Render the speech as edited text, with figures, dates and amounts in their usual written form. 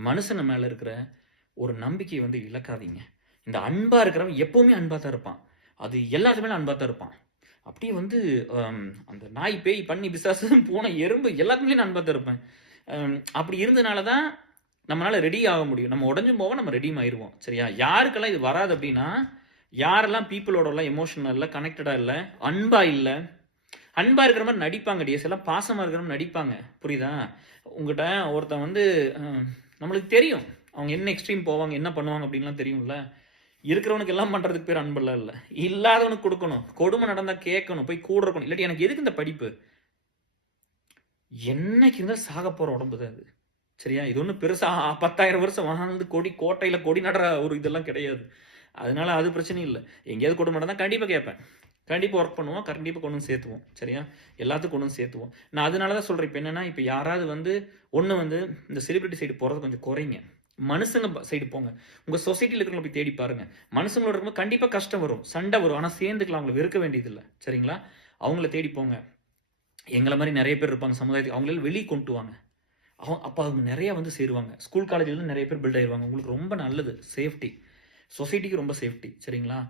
மனுஷங்க மேல இருக்கிற ஒரு நம்பிக்கைய வந்து இழக்காதீங்க. இந்த அன்பா இருக்கிறவன் எப்பவுமே அன்பா தான் இருப்பான். அது எல்லாத்து மேல அன்பா தான் இருப்பான். அப்படியே வந்து அந்த நாய், பேய், பன்னி, பிசாசு, பூனை, எறும்பு எல்லாத்து மேலயும் நான் அன்பா தான் இருப்பேன். அப்படி இருந்தனால தான் நம்மளால ரெடி ஆக முடியும். நம்ம உடைஞ்சும் போவோம், நம்ம ரெடியும் ஆயிருவோம். சரியா? யாருக்கெல்லாம் இது வராது அப்படின்னா, யாரெல்லாம் பீப்பிளோடலாம் எமோஷனலா இல்ல, கனெக்டடா இல்ல, அன்பா இல்ல, அன்பா இருக்கிற மாரி நடிப்பாங்க டிஎஸ். எல்லாம் பாசமா இருக்கிற மாரி நடிப்பாங்க. புரியுதா? உங்கிட்ட ஒருத்தன் வந்து அ நம்மளுக்கு தெரியும். அவங்க என்ன எக்ஸ்ட்ரீம் போவாங்க, என்ன பண்ணுவாங்க அப்படின்லாம் தெரியும்ல. இருக்கிறவனுக்கு எல்லாம் பண்றதுக்கு பேர் அன்பெல்லாம் இல்ல. இல்லாதவனுக்கு குடுக்கணும். கொடுமை நடந்தா கேட்கணும். போய் கூட இருக்கணும். இல்லாட்டி எனக்கு எதுக்கு இந்த படிப்பு? என்னைக்கு இருந்தாலும் சாகப் போற உடம்பு தான் இது. சரியா? இது ஒண்ணும் பெருசா 10,000 வருஷம் வாழ்ந்து கோட்டையில கொடி நடுற ஒரு இதெல்லாம் கிடையாது. அதனால அது பிரச்சனை இல்ல. எங்கேயாவது கொடுமை நடந்தா கண்டிப்பா கேட்பேன். கண்டிப்பா ஒர்க் பண்ணுவோம். கண்டிப்பா கொண்டு வந்து சேர்த்துவோம். சரியா? எல்லாத்துக்கும் கொண்டு வந்து சேர்த்துவோம். நான் அதனால தான் சொல்றேன். இப்ப என்னன்னா, இப்ப யாராவது வந்து வந்து இந்த செலிபிரிட்டி சைடு போறத கொஞ்சம் குறைங்க. மனுசங்க சைடு போங்க. உங்க சொசைட்டில இருக்கிறவங்கள போய் தேடி பாருங்க. மனுஷங்களோட இருக்கும்போது கண்டிப்பா கஷ்டம் வரும். சண்டை வரும். ஆனா சேர்ந்துக்கலாம். அவங்கள வெறுக்க வேண்டியதில்ல. சரிங்களா? அவங்கள தேடி போங்க. எங்கள மாரி நெறைய பேர் இருப்பாங்க சமுதாயத்துக்கு. அவங்கள வெளிய கொண்டு வாங்க. அப்ப அவங்க நெறைய வந்து சேருவாங்க. ஸ்கூல், காலேஜ்ல இருந்து நெறைய பேர் பில்ட் ஆயிருவாங்க. உங்களுக்கு ரொம்ப நல்லது. சேஃப்டி. சொசைட்டிக்கு ரொம்ப சேஃப்டி. சரிங்களா?